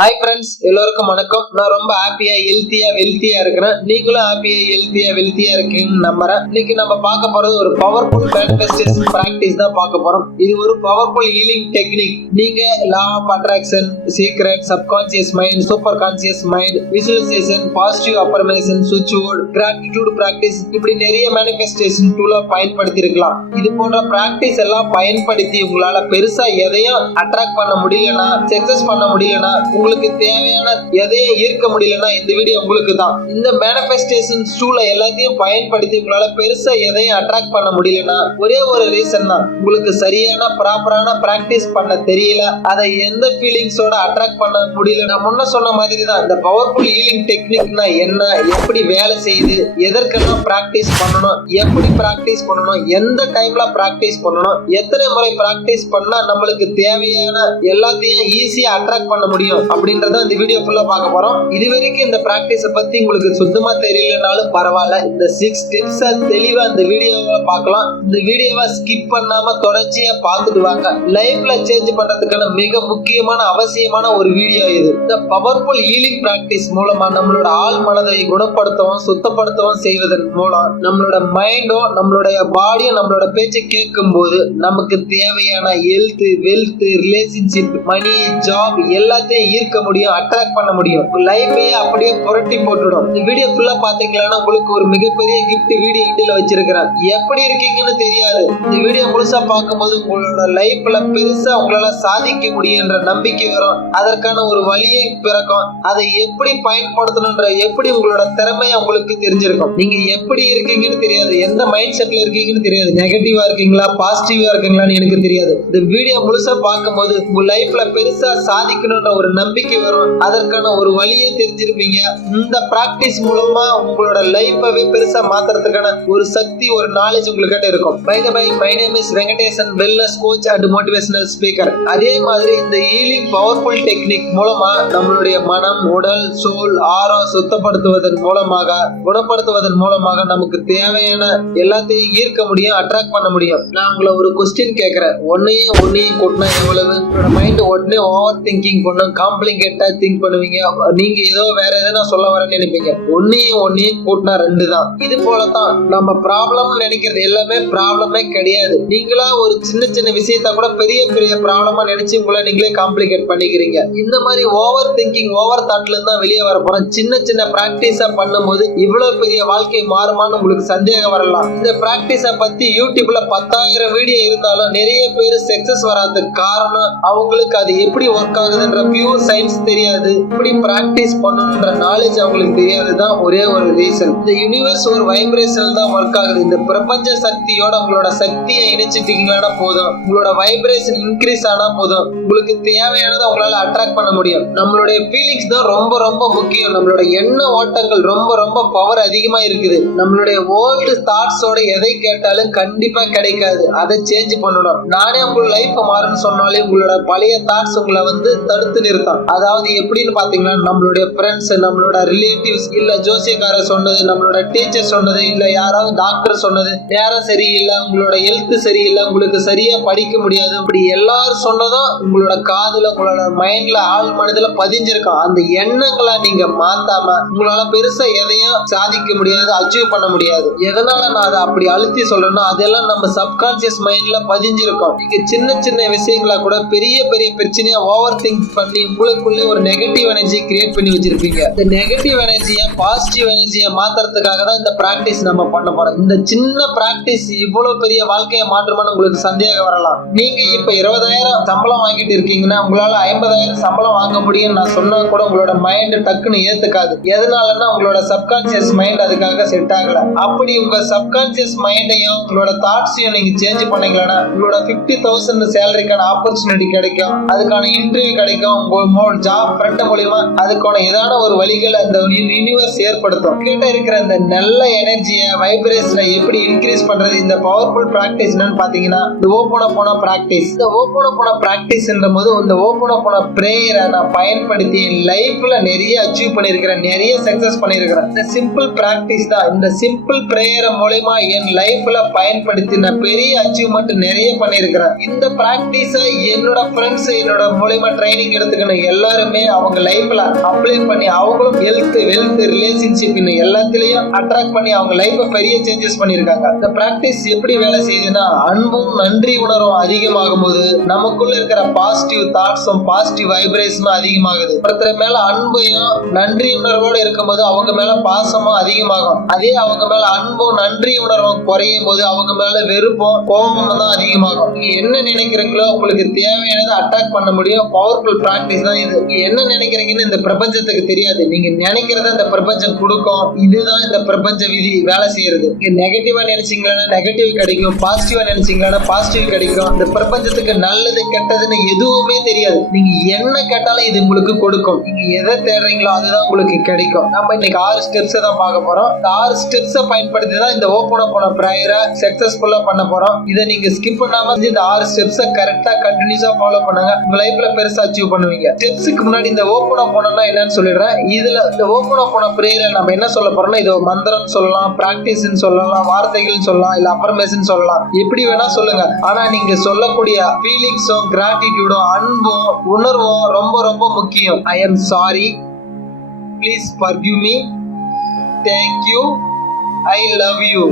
Hi friends, எல்லோருக்கும் வணக்கம். நான் ரொம்ப ஹாப்பியா வெல்த்தியா இருக்கிறேன். நீங்களும் ஹாப்பியா வெல்த்தியா இருக்கீங்கன்னு நம்புறேன். இன்னைக்கு நம்ம பார்க்க போறது ஒரு பவர்ஃபுல் மேனிஃபெஸ்டேஷன் பிராக்டிஸ் தான் பார்க்க போறோம். இது ஒரு பவர்ஃபுல் ஹீலிங் டெக்னிக். நீங்க law of attraction, secret, subconscious mind, super conscious mind, visualisation, positive affirmation, சுவிட்ச் வேர்ட், கிராட்டிடியூட் பிராக்டிஸ், இப்படி நிறைய மேனிஃபெஸ்டேஷன் டூலை பயன்படுத்தி இருக்கலாம். இது போன்ற பிராக்டிஸ் எல்லாம் பயன்படுத்தி உங்களால பெருசா எதையும் அட்ராக்ட் பண்ண முடியலனா, சக்சஸ் பண்ண முடியலனா, உங்களுக்கு தேவையான எதையும் ஈர்க்க முடியலன்னா இந்த வீடியோ உங்களுக்கு தான். இந்த மேனிஃபெஸ்டேஷன் டூல எல்லாத்தையும் பயன்படுத்தி உங்களால பெருசா எதையும் அட்ராக்ட் பண்ண முடியலன்னா ஒரே ஒரு ரீசன் தான், உங்களுக்கு சரியான ப்ராப்பரான பிராக்டிஸ் பண்ண தெரியல. அதை எந்த ஃபீலிங்ஸோட அட்ராக்ட் பண்ண முடியல. நான் முன்ன சொன்ன மாதிரி தான் இந்த பவர்ஃபுல் ஹீலிங் டெக்னிக்னா என்ன, எப்படி வேலை செய்யுது, எதற்கெல்லாம் பிராக்டிஸ் பண்ணணும், எப்படி பிராக்டிஸ் பண்ணணும், எந்த டைம்ல பிராக்டிஸ் பண்ணணும், எத்தனை முறை பிராக்டிஸ் பண்ணா நம்மளுக்கு தேவையான எல்லாத்தையும் ஈஸியா அட்ராக்ட் பண்ண முடியும் அப்படின்றத இந்த வீடியோ ஃபுல்லா பார்க்க போறோம். இதுவரைக்கும் இந்த பிராக்டிஸ பத்தி உங்களுக்கு சுத்தமா தெரியலனாலும் பரவாயில்ல, இந்த 6 டிப்ஸ் தெளிவா இந்த வீடியோவை பார்க்கலாம். இந்த வீடியோவை ஸ்கிப் பண்ணாம தொடர்ச்சியா பார்த்துட்டு வாங்க. லைஃப்ல சேஞ்ச் பண்றதுக்கான மிக முக்கியமான அவசியமான ஒரு வீடியோ இது. இந்த பவர்ஃபுல் ஹீலிங் பிராக்டிஸ் மூலமா நம்மளோட ஆள் மனதை குணப்படுத்தவும் சுத்தப்படுத்தவும் செய்வதன் மூலம் நம்மளோட மைண்டும் நம்மளுடைய பாடியும் நம்மளோட பேச்சை கேட்கும் போது நமக்கு தேவையான ஹெல்த், வெல்த், ரிலேஷன்ஷிப், மணி, ஜாப் எல்லாத்தையும் ஈர்க்க முடியும், அட்ராக்ட் பண்ண முடியும். லைஃபையே அப்படியே புரட்டி போட்டுடும். இந்த வீடியோ ஃபுல்லா பாத்தீங்கன்னா உங்களுக்கு ஒரு மிகப்பெரிய கிஃப்ட் வீடியோ இண்டில வச்சிருக்கிறேன். எப்படி இருக்கீங்கன்னு தெரியாது, இந்த வீடியோ முழுசா பார்க்கும்போது உங்களோட லைஃப்ல பெருசா உங்களால சாதிக்க முடியும்ன்ற நம்பிக்கை வரும். அதற்கான ஒரு வழியை பிறக்கும். அதை எப்படி பயன்படுத்தணும்ன்ற எப்படி உங்களோட திறமையை உங்களுக்கு தெரிஞ்சிருக்கும். நீங்க எப்படி இருக்கீங்கன்னு தெரியாது, எந்த மைண்ட் செட்ல இருக்கீங்கன்னு தெரியாது, நெகட்டிவா இருக்கீங்களா பாசிட்டிவா இருக்கீங்களான்னு எனக்கு தெரியாது. இந்த வீடியோ முழுசா பார்க்கும்போது உங்க லைஃப்ல பெருசா சாதிக்கணும்ன்ற ஒரு நம்பிக்கை வரும். அதற்கான ஒரு வழியை தெரிஞ்சிருப்பீங்க. இந்த பிராக்டிஸ் மூலமா உங்களோட லைஃபவே பெருசா மாத்துறதுக்கான ஒரு சக்தி, ஒரு நாலேஜ் உங்களுக்கு இருக்கும். By the by, my name is Venkatesan, wellness coach and motivational speaker. அதே மாதிரி இந்த ஹீலிங் பவர்ஃபுல் டெக்னிக் மூலமா நம்மளுடைய மனம், உடல், சோல், ஆரா சுத்தப்படுத்துவதன் மூலமாக, குணப்படுத்துவதன் மூலமாக நமக்கு தேவையான எல்லாத்தையும் ஈர்க்க முடியும், அட்ராக்ட் பண்ண முடியும். நான் உங்களை ஒரு கொஸ்டின் கேட்கிறேன், ஒன்னையும் கூட்டினா எவ்வளவு? மைண்ட் உடனே ஓவர் திங்கிங் பண்ணும், காம்ப்ளிகேட்டா திங்க் பண்ணுவீங்க. நீங்க ஏதோ வேற எதனா சொல்ல வரேன்னு நினைப்பீங்க. ஒன்னையும் கூட்டினா 2 தான். இது போலதான் நம்ம ப்ராப்ளம் நினைக்கிறது எல்லாமே ப்ராப்ளமே கிடையாது. நீங்களா ஒரு சின்ன விஷயத்த கூட பெரிய ப்ராப்ளமா நினைச்சு உங்களை நீங்களே காம்ப்ளிகேட் பண்ணிக்கிறீங்க. இந்த மாதிரி ஓவர் திங்கிங், ஓவர் தாட்ல இருந்து தான் வெளியே வர போறோம். சின்ன பிராக்டிஸா பண்ணும்போது இவ்வளவு பெரிய வாழ்க்கை மாறுமான்னு உங்களுக்கு சந்தேகம் வரலாம். இந்த பிராக்டிஸ பத்தி யூடியூப்ல 10,000 வீடியோ இருந்தாலும் நிறைய பேர் சக்சஸ் வராதுக்கு காரணம் அவங்களுக்கு அது எப்படி ஒர்க் ஆகுதுன்ற பியூர் சயின்ஸ் தெரியாது, இப்படி பிராக்டிஸ் பண்ணணும்ன்ற நாலேஜ் அவங்களுக்கு தெரியாதுதான் ஒரே ஒரு ரீசன். இந்த யூனிவர்ஸ் ஒரு வைப்ரேஷன் தான் ஒர்க் ஆகுது. இந்த பிரபஞ்ச சக்தியோட உங்களோட சக்தியை இணைச்சிட்டீங்களா போதும், உங்களோட வைப்ரேஷன் இன்க்ரீஸ் ஆனா போதும், உங்களுக்கு தேவையானதை உங்களால அட்ராக்ட் பண்ண முடியும். நம்மளுடைய ஃபீலிங்ஸ் தான் ரொம்ப முக்கியம். நம்மளோட எண்ண ஓட்டங்கள் ரொம்ப பவர் அதிகமா இருக்குது. நம்மளுடைய ஓல்டு தாட்ஸோட எதை கேட்டாலும் கண்டிப்பா கிடைக்காது. அதை சேஞ்ச் பண்ணணும். நானே உங்க லைஃப் மாறுன்னு சொன்னாலே உங்களோட பழைய தாட்ஸ் உங்களை தடுத்து நிறுத்தும். அதாவது எப்படின்னு பாத்தீங்கன்னா, நம்மளுடைய ஃப்ரெண்ட்ஸ், நம்மளோட ரிலேட்டிவ்ஸ், இல்ல ஜோசியக்கார சொன்னது, நம்மளோட டீச்சர் சொன்னது, இல்ல யாராவது டாக்டர் சொன்னது, நேரம் சரியில்லை, உங்களோட ஹெல்த் சரியில்லை, உங்களுக்கு சரியா படிக்க முடியாது, இப்படி எல்லாரும் சொன்னதும் உங்களோட காதுல, உங்களோட மைண்ட்ல, ஆள் மனதுல பதிஞ்சிருக்கும். அந்த எண்ணங்களை நீங்க மாத்தாம உங்களால பெருசா எதையும் சாதிக்க முடியாது, அச்சீவ் பண்ண முடியாது. எதனால நான் அதை அப்படி அழுத்தி சொல்றேன்னா, அதெல்லாம் நம்ம சப்கான்சியஸ் மைண்ட்ல பதிஞ்சிருக்கும். நீங்க சின்ன விஷயங்களா கூட பெரிய பிரச்சனையா ஓவர் திங்க் பண்ணி உங்களுக்குள்ளே ஒரு நெகட்டிவ் எனர்ஜி கிரியேட் பண்ணி வச்சிருப்பீங்க. இந்த நெகட்டிவ் எனர்ஜியை பாசிட்டிவ் எனர்ஜியை மாத்துறதுக்காக தான் இந்த பிராக்டிஸ் நம்ம பண்ண போறோம். இந்த சின்ன பிராக்டிஸ் இவ்வளவு பெரிய வாழ்க்கையை மாற்றுமான்னு உங்களுக்கு சந்தேகம் வரலாம். நீங்க இப்ப 20,000 சம்பளம் வாங்கிட்டு இருக்கீங்கன்னா உங்களால 50,000 சம்பளம் வாங்க முடியும் நான் சொன்னா கூட உங்களோட மைண்ட் டக்குன்னு ஏத்துக்காது. எதனாலன்னா உங்களோட சப்கான்சியஸ் மைண்ட் அதுக்காக செட் ஆகல. அப்படி உங்க சப்கான்சியஸ் மைண்டையும் உங்களோட தாட்ஸையும் நீங்க சேஞ்ச் பண்ணீங்களா உங்களோட 50,000 சேலரிக்கான ஆப்பர்ச்சுனிட்டி கிடைக்கும், அதுக்கான இன்டர்வியூ கிடைக்கும், ஜாப் ஃப்ரெண்ட் மூலமா அதுக்கான ஏதான ஒரு வழிகளை அந்த யூனிவர்ஸ் ஏற்படுத்தும். கிட்ட இருக்கிற அந்த நல்ல எனர்ஜியை, வைப்ரேஷனை எப்படி இன்க்ரீஸ் பண்றது? இந்த பவர்ஃபுல் பிராக்டிஸ் என்னன்னு பாத்தீங்கன்னா, இந்த ஓபன பிராக்டிஸ். இந்த ஓபன பிராக்டிஸ்ன்ற போது இந்த ஓபன பிரேயரை நான் பயன்படுத்தி லைஃப்ல நிறைய அச்சீவ் பண்ணிருக்கிறேன், நிறைய சக்சஸ் பண்ணிருக்கிறேன். இந்த சிம்பிள் பிராக்டிஸ் தான். இந்த சிம்பிள் பிரேயரை மூலமா என் லைஃப்ல பயன்படுத்தி நான் பெரிய அச்சீவ்மெண்ட் நிறைய பண்ணிருக்கிறேன். இந்த பிராக்டிஸை என்னோட ஃப்ரெண்ட்ஸ் என்னோட மூலமா ட்ரைனிங் எடுத்துக்கணும் எல்லாருமே அவங்க லைஃப்ல அப்ளை பண்ணி அவங்களும் ஹெல்த் வெல்த் ரிலேஷன்ஷிப் எல்லாத்திலையும் அட்ராக்ட் பண்ணி அவங்க லைஃப பெரிய சேஞ்சஸ் பண்ணிருக்காங்க. இந்த பிராக்டிஸ் எப்படி வேலை செய்யுதுன்னா, அன்பும் நன்றி உணர்வும் அதிகமாகும் போது நமக்குள்ள இருக்கிற பாசிட்டிவ் தாட்ஸும் பாசிட்டிவ் வைப்ரேஷனும் அதிகமாகுது. ஒருத்தர் மேல அன்பையும் நன்றி உணர்வோடு இருக்கும்போது அவங்க மேல பாசமும் அதிகமாகும். அதே அவங்க மேல அன்பும் நன்றி உணர்வும் குறையும் போது அவங்க மேல வெறுப்பும் கோபமும் தான் அதிகமாகும். நீங்க என்ன நினைக்கிறீங்களோ உங்களுக்கு தேவையானதை அட்டாக் பண்ண முடியும். பவர்ஃபுல் பிராக்டிஸ் தான் இது. நீங்க என்ன நினைக்கிறீங்கன்னு இந்த பிரபஞ்சத்துக்கு தெரியாது. நீங்க நினைக்கிறத இந்த பிரபஞ்சம் கொடுக்கும். இதுதான் இந்த பிரபஞ்ச விதி வேலை செய்யறது. நீங்க நெகட்டிவா நினைச்சீங்களா நெகட்டிவ் கிடைக்கும், பாசிட்டிவா நினைச்சீங்களா பாசிட்டிவ் கிடைக்கும். இந்த பிரபஞ்சத்துக்கு நல்லது கெட்டதுன்னு எதுவுமே தெரியாது. நீங்க என்ன கேட்டாலும் இது உங்களுக்கு கொடுக்கும். நீங்க எதை தேடுறீங்களோ அதுதான் உங்களுக்கு கிடைக்கும். நம்ம இன்னைக்கு 6 ஸ்டெப்ஸ் தான் பார்க்க போறோம். இந்த 6 ஸ்டெப்ஸை பயன்படுத்தி தான் இந்த ஓப்பன் போன ப்ரேயரை சக்சஸ்ஃபுல்லா பண்ண போறோம். இதை நீங்க ஸ்கிப் பண்ணாம இந்த 6 ஸ்டெப்ஸை கரெக்டா கண்டினியூஸா ஃபாலோ பண்ணுங்க. உங்க லைஃப்ல பெருசா அச்சீவ் பண்ணுவீங்க. ஸ்டெப்ஸுக்கு முன்னாடி இந்த ஓப்பன் போனா என்னன்னு சொல்லிடுறேன். இதுல இந்த ஓப்பன் போன ப்ரேயரை நம்ம என்ன சொல்ல போறோம்னா, இது மந்திரம் சொல்லலாம், பிராக்டிஸ் சொல்லலாம், வார்த்தைகள் சொல்லலாம், இல்ல அஃபர்மேஷன் சொல்லலாம், எப்படி வேணா சொல்லுங்க. ஆனா நீங்க சொல்லக்கூடிய ஃபீலிங்ஸும் கிராட்டிடியூடும் அன்பும் உணர்வும் ரொம்ப ரொம்ப முக்கியம். ஐ am sorry, please forgive me, thank you, I love you.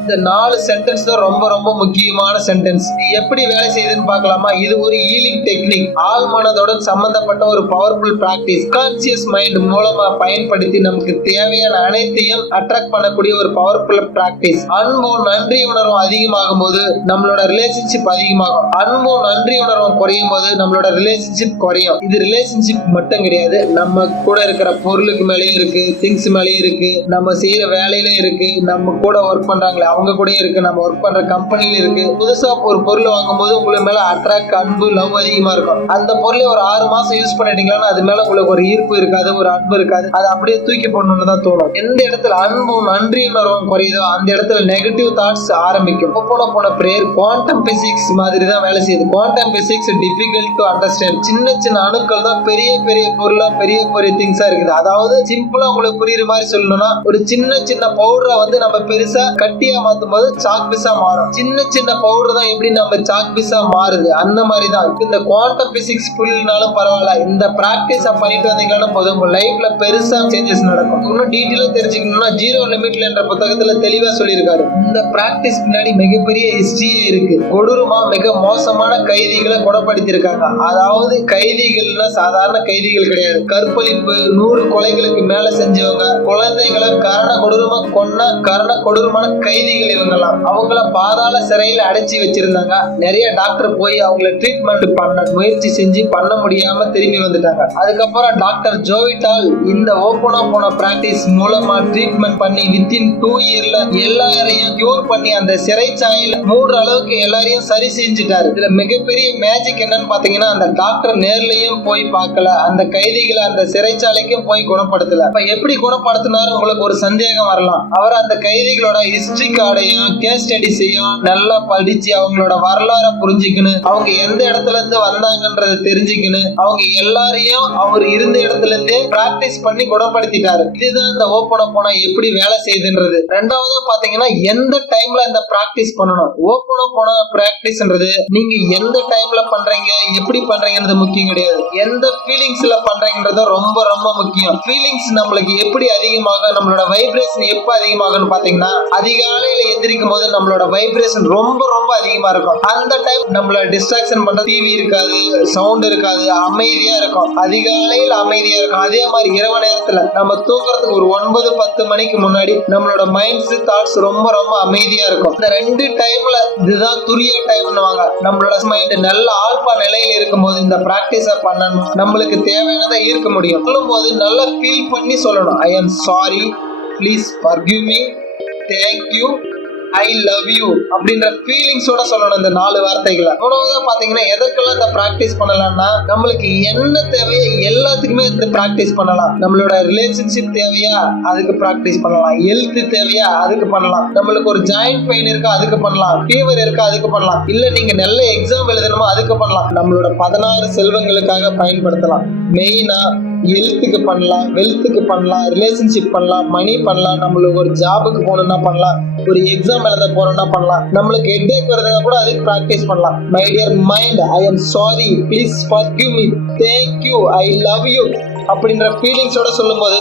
இந்த 4 சென்டென்ஸ் தான் ரொம்ப ரொம்ப முக்கியமான சென்டென்ஸ். எப்படி வேலை செய்யுதுன்னு பார்க்கலாமா? இது ஒரு ஹீலிங் டெக்னிக். ஆழ் மனதுடன் சம்பந்தப்பட்ட ஒரு பவர்ஃபுல் பிராக்டிஸ். கான்சியஸ் மைண்ட் மூலமா பயன்படுத்தி நமக்கு தேவையான அனைத்தையும் அட்ராக்ட் பண்ணக்கூடிய ஒரு பவர்ஃபுல் பிராக்டிஸ். அன்பும் நன்றி உணர்வும் அதிகமாகும் போது நம்மளோட ரிலேஷன்ஷிப் அதிகமாகும். அன்பும் நன்றி உணர்வும் குறையும் போது நம்மளோட ரிலேஷன்ஷிப் குறையும். இது ரிலேஷன்ஷிப் மட்டும் கிடையாது, நம்ம கூட இருக்கிற பொருளுக்கு மேலேயும் இருக்கு, திங்ஸ் மேலேயும் இருக்கு, நம்ம செய்யற வேலையில இருக்கு, நம்ம கூட ஒர்க் பண்றாங்களே அவங்க கூட இருக்கு, நம்ம ஒர்க் பண்ற கம்பெனில இருக்கு. புதுசா ஒரு பொருள் வாங்கும் போது உங்களுக்கு மேல அட்ராக்ட் அன்பு லவ் அதிகமா இருக்கும். அந்த பொருளை ஒரு 6 மாசம் யூஸ் பண்ணிட்டீங்கன்னா அது மேல உங்களுக்கு ஒரு ஈர்ப்பு இருக்காது, ஒரு அன்பு இருக்காது. அதை அப்படியே தூக்கி போடணும்னு தான் தோணும். எந்த இடத்துல அன்பும் நன்றி உணர்வும் குறையுதோ அந்த இடத்துல நெகட்டிவ் தாட்ஸ் ஆரம்பிக்கும். போன பிரேயர் குவாண்டம் பிசிக்ஸ் மாதிரி தான் வேலை செய்யுது. Quantum physics difficult to understand. சின்ன சின்ன அணுக்கள் தான் பெரிய பெரிய பொருளா பெரிய பெரிய திங்ஸா இருக்குது. அதாவது சிம்பிளா உங்களுக்கு புரியுற மாதிரி சொல்லணும்னா, ஒரு சின்ன சின்ன பவுடரை வந்து நம்ம பெருசா கட்டியா மாத்தும் போது சாக் பீஸா மாறும். சின்ன சின்ன பவுடர் தான் எப்படி நம்ம சாக் பீஸா மாறுது, அந்த மாதிரி தான் இந்த குவாண்டம் பிசிக்ஸ் புரியலனாலும் பரவாயில்ல, இந்த பிராக்டிஸ் பண்ணிட்டு வந்தீங்கன்னா போதும் உங்க லைஃப்ல பெருசா சேஞ்சஸ் நடக்கும். இன்னும் டீட்டெயிலா தெரிஞ்சுக்கணும்னா ஜீரோ லிமிட்ல என்ற புத்தகத்துல தெளிவா சொல்லியிருக்காரு. இந்த பிராக்டிஸ் பின்னாடி மிகப்பெரிய ஹிஸ்டரியே இருக்கு. கொடூரமா மிக மோசமான கைதிகளை குணப்படுத்தி இருக்காங்க. அதாவது கைதிகள்னா சாதாரண கைதிகள் கிடையாது. கற்பழிப்பு 100 கொலைகளுக்கு மேல செஞ்சவங்க, குழந்தைகளை கரண கொடூரமான கைதிகள் இவங்கெல்லாம். அவங்கள பாதாள சிறையில் அடைச்சி வச்சிருந்தாங்க. நிறைய டாக்டர் போய் அவங்கள ட்ரீட்மெண்ட் பண்ண முயற்சி செஞ்சு பண்ண முடியாம திரும்பி வந்துட்டாங்க. அதுக்கப்புறம் டாக்டர் ஜோவிட்டால் இந்த ஓப்பனா போன பிராக்டிஸ் மூலமா ட்ரீட்மெண்ட் பண்ணி வித்தின் 2 இயர்ல எல்லாரையும் கியூர் பண்ணி அந்த சிறைச்சாலையில 3 அளவுக்கு எல்லாரையும் சரி செஞ்சுட்டாரு. இதுல மிகப்பெரிய மேஜிக் என்னன்னு பாத்தீங்கன்னா, அந்த டாக்டர் நேர்லயும் போய் பார்க்கல, அந்த கைதிகளை அந்த சிறைச்சாலைக்கும் போய் குணப்படுத்தல. இப்ப எப்படி குணப்படுத்தினாரு உங்களுக்கு ஒரு சந்தேகம் வரலாம். அவர் அந்த கைதிகளோட ஹிஸ்டரி கார்டையும் கேஸ் ஸ்டடிஸையும் நல்லா படிச்சு அவங்களோட வரலாறை புரிஞ்சுக்கணும், அவங்க எந்த இடத்துல இருந்து வந்தாங்கன்றத தெரிஞ்சுக்கணும், அவங்க எல்லாரையும் அவர் இருந்த இடத்துல இருந்தே பிராக்டிஸ் பண்ணி குணப்படுத்திட்டாரு. இதுதான் இந்த ஓப்பன் போனா எப்படி வேலை செய்யுதுன்றது. ரெண்டாவது பாத்தீங்கன்னா, எந்த டைம்ல இந்த பிராக்டிஸ் பண்ணணும். ஓப்பன் போன பிராக்டிஸ்ன்றது நீங்க எந்த டைம்ல பண்றீங்க, எப்படி பண்றீங்கன்றது முக்கியம் கிடையாது, எந்த ஃபீலிங்ஸ்ல பண்றீங்கன்றது ரொம்ப ரொம்ப முக்கியம். ஃபீலிங்ஸ் நம்மளுக்கு எப்படி அதிகமாக, நம்மளோட வைப்ரேஷன் எப்ப அதிகமாகும்னு பாத்தீங்கன்னா, அதிகாலையில எந்திரிக்கும் போது நம்மளோட வைப்ரேஷன் ரொம்ப ரொம்ப அதிகமா இருக்கும். அந்த டைம் நம்மள டிஸ்ட்ராக்ஷன் பண்ற டிவி இருக்காது, சவுண்ட் இருக்காது, அமைதியா இருக்கும். அதிகாலையில் அமைதியா இருக்கும். அதே மாதிரி இரவு நேரத்துல நம்ம தூங்குறதுக்கு ஒரு 9-10 மணிக்கு முன்னாடி நம்மளோட மைண்ட்ஸ் தாட்ஸ் ரொம்ப ரொம்ப அமைதியா இருக்கும். இந்த 2 டைம்ல இதுதான் துரிய டைம்னுவாங்க. நம்மளோட மைண்ட் நல்ல ஆல்பா நிலையில இருக்கும்போது இந்த பிராக்டிஸ பண்ணணும். நம்மளுக்கு தேவையானதை ஈர்க்க முடியும். சொல்லும் போது நல்லா ஃபீல் பண்ணி சொல்லணும். ஐ am sorry, please forgive me, thank you, I love you அப்படின்ற ஃபீலிங்ஸோட சொல்லணும் இந்த 4 வார்த்தைகளை. மூணாவதா பாத்தீங்கன்னா, எதற்கெல்லாம் இந்த பிராக்டிஸ் பண்ணலாம்னா, நம்மளுக்கு என்ன தேவையோ எல்லாத்துக்குமே இந்த பிராக்டிஸ் பண்ணலாம். நம்மளோட ரிலேஷன்ஷிப் தேவையா, அதுக்கு பிராக்டிஸ் பண்ணலாம். ஹெல்த் தேவையா, அதுக்கு பண்ணலாம். நம்மளுக்கு ஒரு ஜாயிண்ட் பெயின் இருக்கா, அதுக்கு பண்ணலாம். ஃபீவர் இருக்கா, அதுக்கு பண்ணலாம். இல்ல நீங்க நல்ல எக்ஸாம் எழுதணுமா, அதுக்கு பண்ணலாம். நம்மளோட 16 செல்வங்களுக்காக பயன்படுத்தலாம். மெயினா ஹெல்த்துக்கு பண்ணலாம், வெல்த்துக்கு பண்ணலாம், ரிலேஷன்ஷிப் பண்ணலாம், மணி பண்ணலாம், நம்மளுக்கு ஒரு ஜாபுக்கு போகணும்னா பண்ணலாம், ஒரு எக்ஸாம் எழுத போறோம்னா பண்ணலாம், நம்மளுக்கு ஹெட்டேக் வருதுன்னா கூட அதுக்கு ப்ராக்டிஸ் பண்ணலாம். My dear mind, I am sorry, please forgive me, thank you, I love you அப்படின்ற ஃபீலிங்ஸோட சொல்லும்போது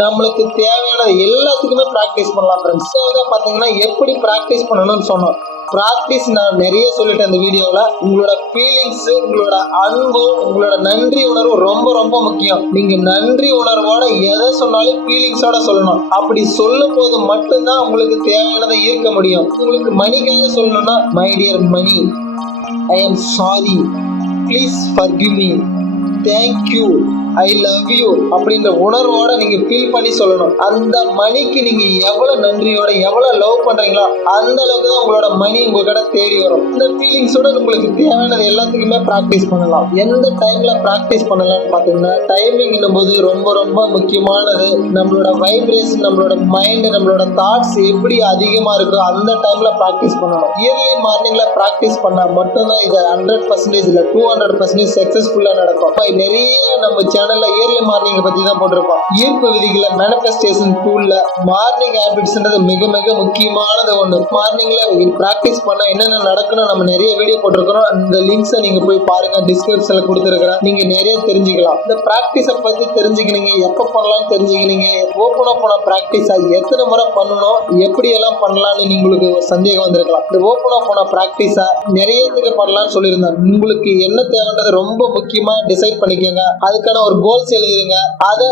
நம்மளுக்கு தேவையான எல்லாத்துக்குமே ப்ராக்டிஸ் பண்ணலாம் ஃப்ரெண்ட்ஸ். பார்த்தீங்கன்னா எப்படி ப்ராக்டிஸ் பண்ணணும்னு சொன்னோம். ப்ராக்டிஸ் நான் நிறைய சொல்லிட்டேன் இந்த வீடியோவில். உங்களோட ஃபீலிங்ஸு, உங்களோட அன்பு, உங்களோட நன்றி உணர்வு ரொம்ப ரொம்ப முக்கியம். நீங்கள் நன்றி உணர்வோட எதை சொன்னாலும் ஃபீலிங்ஸோட சொல்லணும். அப்படி சொல்லும் போது மட்டும்தான் உங்களுக்கு தேவையானதை ஈர்க்க முடியும். உங்களுக்கு மணிக்காக சொல்லணும்னா, my dear money, I am sorry, please forgive me, thank you, I love you அப்படின்ற உணர்வோட நீங்க ஃபீல் பண்ணி சொல்லணும். அந்த மணிக்கு நீங்க எவ்வளவு நன்றியோட எவ்வளவு லவ் பண்றீங்களோ அந்த அளவுக்கு தான் உங்களோட மணி உங்ககிட்ட தேடி வரும். இந்த ஃபீலிங்ஸோட உங்களுக்கு தேவையானது எல்லாத்துக்குமே ப்ராக்டிஸ் பண்ணலாம். எந்த டைம்ல ப்ராக்டிஸ் பண்ணலாம்னு பாத்தீங்கன்னா, டைமிங் போது ரொம்ப ரொம்ப முக்கியமானது. நம்மளோட வைப்ரேஷன், நம்மளோட மைண்ட், நம்மளோட தாட்ஸ் எப்படி அதிகமா இருக்கோ அந்த டைம்ல ப்ராக்டிஸ் பண்ணணும். இயர்லி மார்னிங்ல ப்ராக்டிஸ் பண்ணா மட்டும்தான் இது 100% இல்ல 200% சக்சஸ்ஃபுல்லா நடக்கும். நிறைய நம்ம சேனல்ல இயர்லி மார்னிங் பத்தி தான் போட்டிருப்போம். ஈர்ப்பு விதிகளை மேனிஃபெஸ்டேஷன் டூல்ல மார்னிங் ஹேபிட்ஸ்ன்றது மிக மிக முக்கியமானது ஒண்ணு. மார்னிங்ல பிராக்டிஸ் பண்ணா என்னென்ன நடக்கணும் நம்ம நிறைய வீடியோ போட்டிருக்கிறோம். அந்த லிங்க்ஸை நீங்க போய் பாருங்க, டிஸ்கிரிப்ஷன்ல கொடுத்துருக்கிறேன். நீங்க நிறைய தெரிஞ்சுக்கலாம். இந்த பிராக்டிஸை பத்தி தெரிஞ்சுக்கினீங்க, எப்ப பண்ணலாம்னு தெரிஞ்சுக்கினீங்க, ஓப்பன் போன பிராக்டிஸா எத்தனை முறை பண்ணணும், எப்படி எல்லாம் பண்ணலாம்னு உங்களுக்கு ஒரு சந்தேகம் வந்திருக்கலாம். இந்த ஓப்பன் போன பிராக்டிஸா நிறைய பண்ணலாம்னு சொல்லியிருந்தேன். உங்களுக்கு என்ன தேவைன்றது ரொம்ப முக்கியமா டிசைட் பண்ணிக்கோங்க. அதுக்கான ஒரு கோல்ஸ் எழுதிருங்க. அதை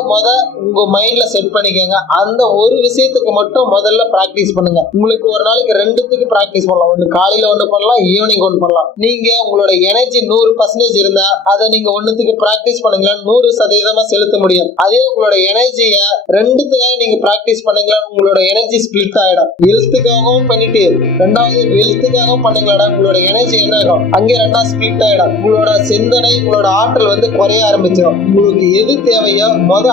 உங்க மைண்ட்ல செட் பண்ணிக்கோங்க. அந்த ஒரு விஷயத்துக்கு மட்டும் முதல்ல பிராக்டிஸ் பண்ணுங்க. உங்களுக்கு ஒரு நாளைக்கு 2த்துக்கு பிராக்டிஸ் பண்ணலாம். ஒன்று காலையில ஒன்று பண்ணலாம், ஈவினிங் ஒன்று பண்ணலாம். நீங்க உங்களோட எனர்ஜி 100% இருந்தா அதை நீங்க ஒன்னுத்துக்கு பிராக்டிஸ் பண்ணீங்களா 100% செலுத்த முடியும். அதே உங்களோட எனர்ஜிய 2த்துக்காக நீங்க பிராக்டிஸ் பண்ணீங்களா உங்களோட எனர்ஜி ஸ்பிளிட் ஆயிடும். ஹெல்த்துக்காகவும் பண்ணிட்டு ரெண்டாவது வெல்த்துக்காகவும் பண்ணீங்களா உங்களோட எனர்ஜி என்ன ஆகும், அங்கே 2ஆ ஸ்பிளிட் ஆயிடும். உங்களோட சிந்தனை, உங்களோட ஆற்றல் குறைய ஆரம்பிச்சிடும். உங்களுக்கு எது தேவையோ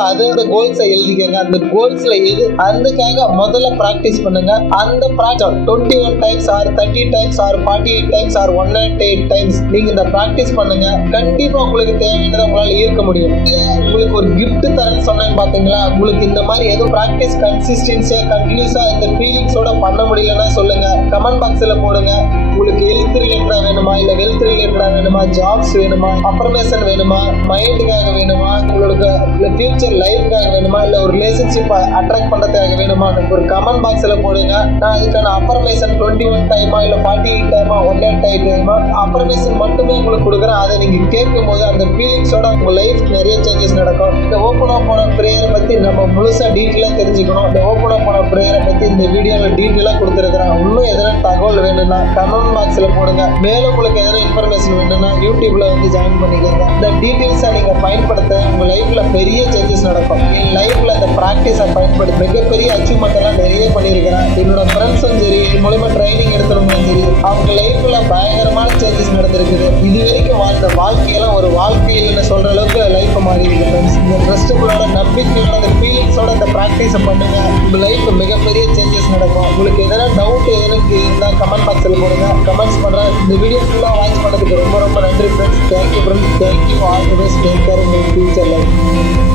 அதோட கோல்ஸை எழுதிக்கங்க. அந்த கோல்ஸ்ல எது அதுக்காக முதல்ல பிராக்டிஸ் பண்ணுங்க. அந்த practice 21 times or 30 times or 48 times or 108 times நீங்க இந்த பிராக்டிஸ் பண்ணுங்க. கண்டிப்பா உங்களுக்கு தேவையானதை உங்களால ஈர்க்க முடியும். உங்களுக்கு ஒரு கிஃப்ட் தரேன்னு சொன்னேன் பாத்தீங்களா, உங்களுக்கு இந்த மாதிரி எதுவும் பிராக்டிஸ் கன்சிஸ்டன்சியா கண்டினியூஸா இந்த ஃபீலிங்ஸோட பண்ண முடியலன்னா சொல்லுங்க, கமெண்ட் பாக்ஸ்ல போடுங்க. உங்களுக்கு ஹெல்த் ரிலேட்டடா வேணுமா, இல்ல வெல்த் ரிலேட்டடா வேணுமா, ஜாப்ஸ் வேணுமா, அஃபர்மேஷன் வேணுமா, மைண்டுக்காக வேணுமா, உங்களுக்கு ஃபியூச்சர் லைஃப்காக வேணுமா, இல்ல ஒரு ரிலேஷன்ஷிப் அட்ராக்ட் பண்றதுக்காக வேணுமா, ஒரு கமெண்ட் பாக்ஸ்ல போடுங்க. நான் அதுக்கான அஃபர்மேஷன் 21 டைமா இல்ல 48 டைமா 108 டைமா அஃபர்மேஷன் மட்டுமே உங்களுக்கு கொடுக்குறேன். அதை நீங்க கேட்கும் போது அந்த ஃபீலிங்ஸோட உங்க லைஃப் நிறைய சேஞ்சஸ் நடக்கும். இந்த ஓப்பன் அப் போன பிரேயரை பத்தி நம்ம முழுசா டீட்டெயிலா தெரிஞ்சுக்கணும். இந்த ஓப்பன் அப் போன பிரேயரை பத்தி இந்த வீடியோல டீட்டெயிலா கொடுத்துருக்கிறேன். இன்னும் எதனா தகவல் வேணும்னா கமெண்ட் பாக்ஸ்ல போடுங்க. மேலும் உங்களுக்கு எதனா இன்ஃபர்மேஷன் வேணும்னா யூடியூப்ல ஜாயின் பண்ணிக்கோங்க. இந்த டீட்டெயில்ஸை நீங்க பயன்படுத்த உங்க லைஃப்ல பெரிய சேஞ்சஸ் நடக்கும். என் லைஃப்ல இந்த பிராக்டிஸை பயன்படுத்தி மிகப்பெரிய அச்சீவ்மெண்ட் எல்லாம் நிறைய பண்ணியிருக்கிறேன். என்னோட ஃப்ரெண்ட்ஸும் சரி, இது மூலமா ட்ரைனிங் எடுத்தவங்களும் சரி, அவங்க லைஃப்ல பயங்கரமான சேஞ்சஸ் நடந்திருக்குது. இது வரைக்கும் வாழ்ந்த வாழ்க்கையெல்லாம் ஒரு வாழ்க்கையில் சொல்ற அளவுக்கு லைஃப் மாறி இருக்கு ஃப்ரெண்ட்ஸ். இந்த ட்ரஸ்டபுளோட நம்பிக்கையோட அந்த ஃபீலிங்ஸோட இந்த பிராக்டிஸை பண்ணுங்க. உங்க லைஃப் மிகப்பெரிய சேஞ்சஸ் நடக்கும். உங்களுக்கு எதனா டவுட் எதனுக்கு இருந்தால் கமெண்ட் பாக்ஸ்ல போடுங்க, கமெண்ட்ஸ் பண்றேன். இந்த வீடியோ ஃபுல்லா வாட்ச் பண்ணதுக்கு ரொம்ப ரொம்ப நன்றி friends. Thank you friends. Thank you. All the best. Take care in your future life.